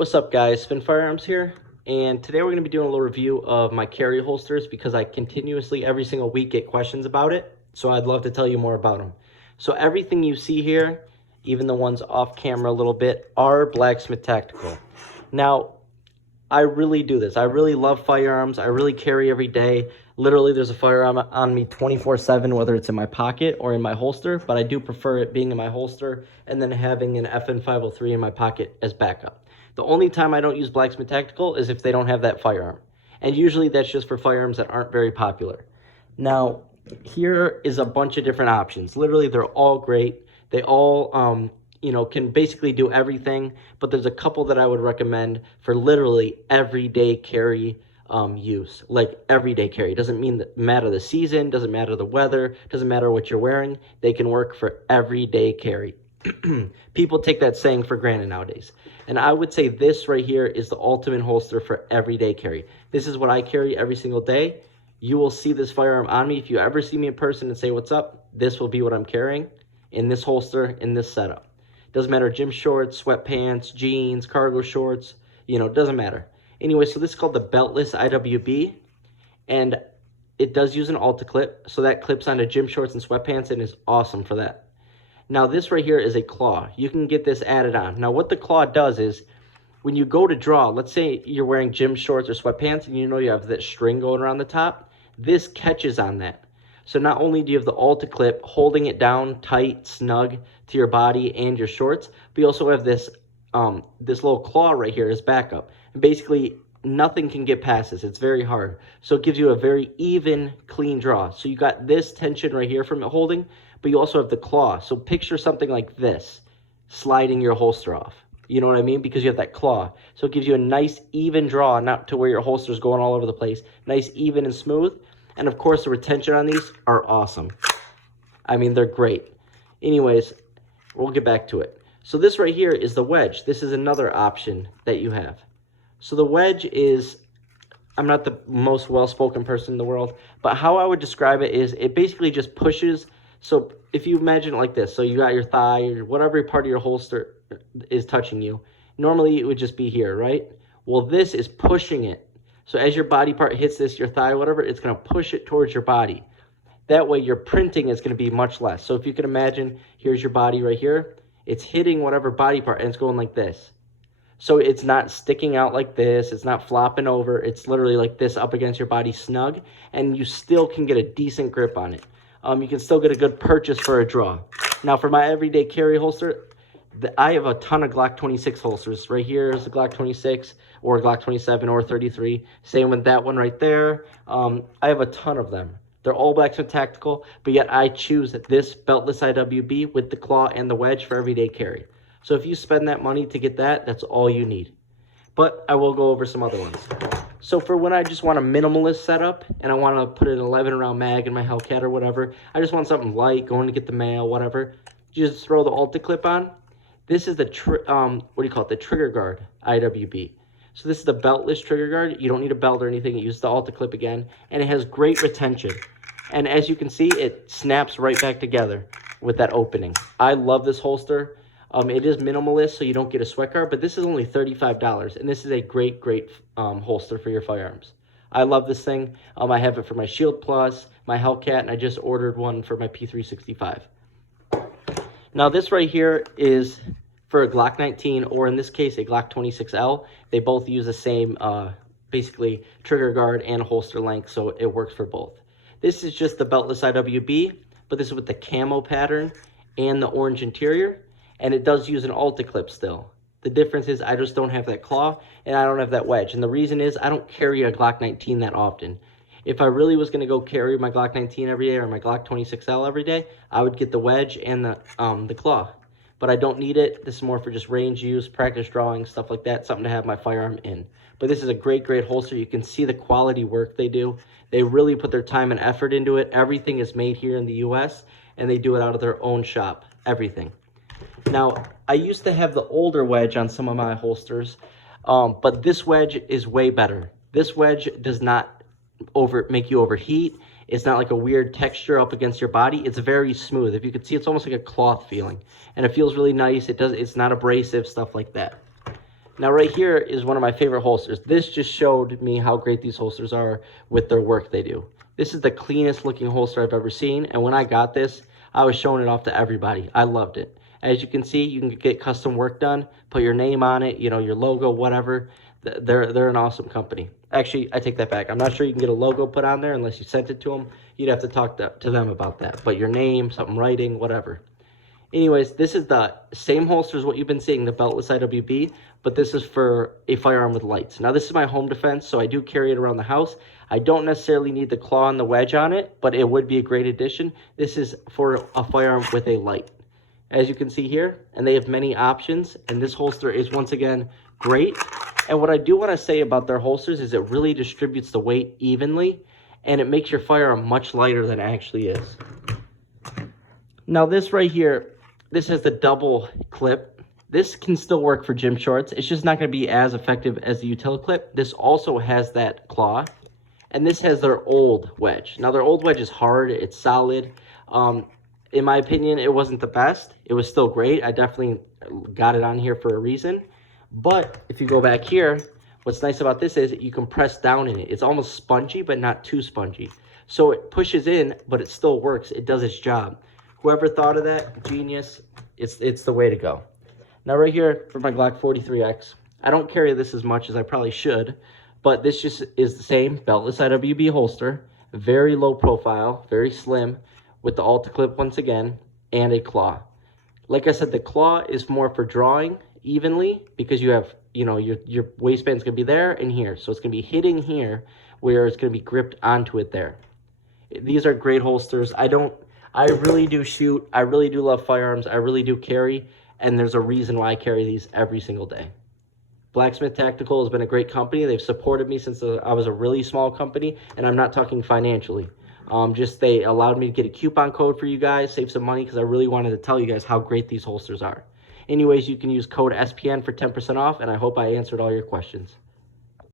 What's up, guys? Spin Firearms here, and today we're going to be doing a little review of my carry holsters because I continuously every single week get questions about it, so I'd love to tell you more about them. So everything you see here, even the ones off camera a little bit, are Blacksmith Tactical. Now, I really do this. I really love firearms. I really carry every day. Literally, there's a firearm on me 24/7, whether it's in my pocket or in my holster, but I do prefer it being in my holster and then having an FN 503 in my pocket as backup. The only time I don't use Blacksmith Tactical is if they don't have that firearm. And usually that's just for firearms that aren't very popular. Now, here is a bunch of different options. Literally, they're all great. They all, can basically do everything, but there's a couple that I would recommend for literally everyday carry use. Like everyday carry. Doesn't matter the season, doesn't matter the weather, doesn't matter what you're wearing. They can work for everyday carry. People take that saying for granted nowadays. And I would say this right here is the ultimate holster for everyday carry. This is what I carry every single day. You will see this firearm on me. If you ever see me in person and say, "What's up?" This will be what I'm carrying in this holster, in this setup. Doesn't matter, gym shorts, sweatpants, jeans, cargo shorts, it doesn't matter. Anyway, so this is called the Beltless IWB, and it does use an Alta clip, so that clips onto gym shorts and sweatpants and is awesome for that. Now, this right here is a claw. You can get this added on. Now, what the claw does is when you go to draw, let's say you're wearing gym shorts or sweatpants and you have that string going around the top, this catches on that. So not only do you have the Alta clip holding it down tight, snug to your body and your shorts, but you also have this little claw right here as backup. And basically, nothing can get past this. It's very hard. So it gives you a very even, clean draw. So you got this tension right here from it holding, but you also have the claw. So picture something like this, sliding your holster off. You know what I mean? Because you have that claw. So it gives you a nice, even draw, not to where your holster's going all over the place. Nice, even, and smooth. And of course, the retention on these are awesome. I mean, they're great. Anyways, we'll get back to it. So this right here is the wedge. This is another option that you have. So the wedge is, I'm not the most well-spoken person in the world, but how I would describe it is it basically just pushes. So if you imagine it like this, so you got your thigh or whatever part of your holster is touching you, normally it would just be here, right? Well, this is pushing it. So as your body part hits this, your thigh, whatever, it's going to push it towards your body. That way your printing is going to be much less. So if you can imagine, here's your body right here. It's hitting whatever body part and it's going like this. So it's not sticking out like this. It's not flopping over. It's literally like this up against your body snug. And you still can get a decent grip on it. You can still get a good purchase for a draw. Now for my everyday carry holster, I have a ton of Glock 26 holsters. Right here is a Glock 26 or a Glock 27 or 33. Same with that one right there. I have a ton of them. They're all Blacksmith Tactical, but yet I choose this Beltless IWB with the claw and the wedge for everyday carry. So if you spend that money to get that, that's all you need. But I will go over some other ones. So for when I just want a minimalist setup and I want to put an 11 round mag in my Hellcat or whatever, I just want something light, going to get the mail, whatever. You just throw the Alta clip on. This is the, the trigger guard IWB. So this is the beltless trigger guard. You don't need a belt or anything. You use the Alta clip again, and it has great retention. And as you can see, it snaps right back together with that opening. I love this holster. It is minimalist, so you don't get a sweat guard, but this is only $35, and this is a great, great holster for your firearms. I love this thing. I have it for my Shield Plus, my Hellcat, and I just ordered one for my P365. Now this right here is for a Glock 19, or in this case, a Glock 26L. They both use the same, basically, trigger guard and holster length, so it works for both. This is just the Beltless IWB, but this is with the camo pattern and the orange interior, and it does use an Alta clip still. The difference is I just don't have that claw, and I don't have that wedge, and the reason is I don't carry a Glock 19 that often. If I really was going to go carry my Glock 19 every day or my Glock 26L every day, I would get the wedge and the claw. But I don't need it. This is more for just range use, practice drawing, stuff like that, something to have my firearm in. But this is a great, great holster. You can see the quality work they do. They really put their time and effort into it. Everything is made here in the US, and they do it out of their own shop, everything. Now, I used to have the older wedge on some of my holsters, but this wedge is way better. This wedge does not make you overheat. It's not like a weird texture up against your body. It's very smooth. If you can see, it's almost like a cloth feeling, and it feels really nice. It's not abrasive, stuff like that. Now right here is one of my favorite holsters. This just showed me how great these holsters are with their work they do. This is the cleanest looking holster I've ever seen, and when I got this, I was showing it off to everybody. I loved it. As you can see, you can get custom work done, put your name on it, you know, your logo, whatever. They're an awesome company. Actually, I take that back. I'm not sure you can get a logo put on there unless you sent it to them. You'd have to talk to them about that. But your name, something writing, whatever. Anyways, this is the same holster as what you've been seeing, the Beltless IWB, but this is for a firearm with lights. Now, this is my home defense, so I do carry it around the house. I don't necessarily need the claw and the wedge on it, but it would be a great addition. This is for a firearm with a light, as you can see here, and they have many options, and this holster is, once again, great. And what I do want to say about their holsters is it really distributes the weight evenly, and it makes your firearm much lighter than it actually is. Now, this right here, this has the double clip. This can still work for gym shorts. It's just not going to be as effective as the utility clip. This also has that claw, and this has their old wedge. Now, their old wedge is hard. It's solid. In my opinion, it wasn't the best. It was still great. I definitely got it on here for a reason. But if you go back here, what's nice about this is you can press down in it. It's almost spongy, but not too spongy. So it pushes in, but it still works. It does its job. Whoever thought of that, genius. It's the way to go. Now right here for my Glock 43X, I don't carry this as much as I probably should, but this just is the same Beltless IWB holster, very low profile, very slim, with the Alta clip once again, and a claw. Like I said, the claw is more for drawing evenly because you have, you know, your waistband's gonna be there and here, so it's gonna be hitting here where it's gonna be gripped onto it there. These are great holsters. I really do shoot. I really do love firearms. I really do carry, and there's a reason why I carry these every single day. Blacksmith Tactical has been a great company. They've supported me since I was a really small company, and I'm not talking financially. Just they allowed me to get a coupon code for you guys, save some money, because I really wanted to tell you guys how great these holsters are. Anyways, you can use code SPN for 10% off, and I hope I answered all your questions.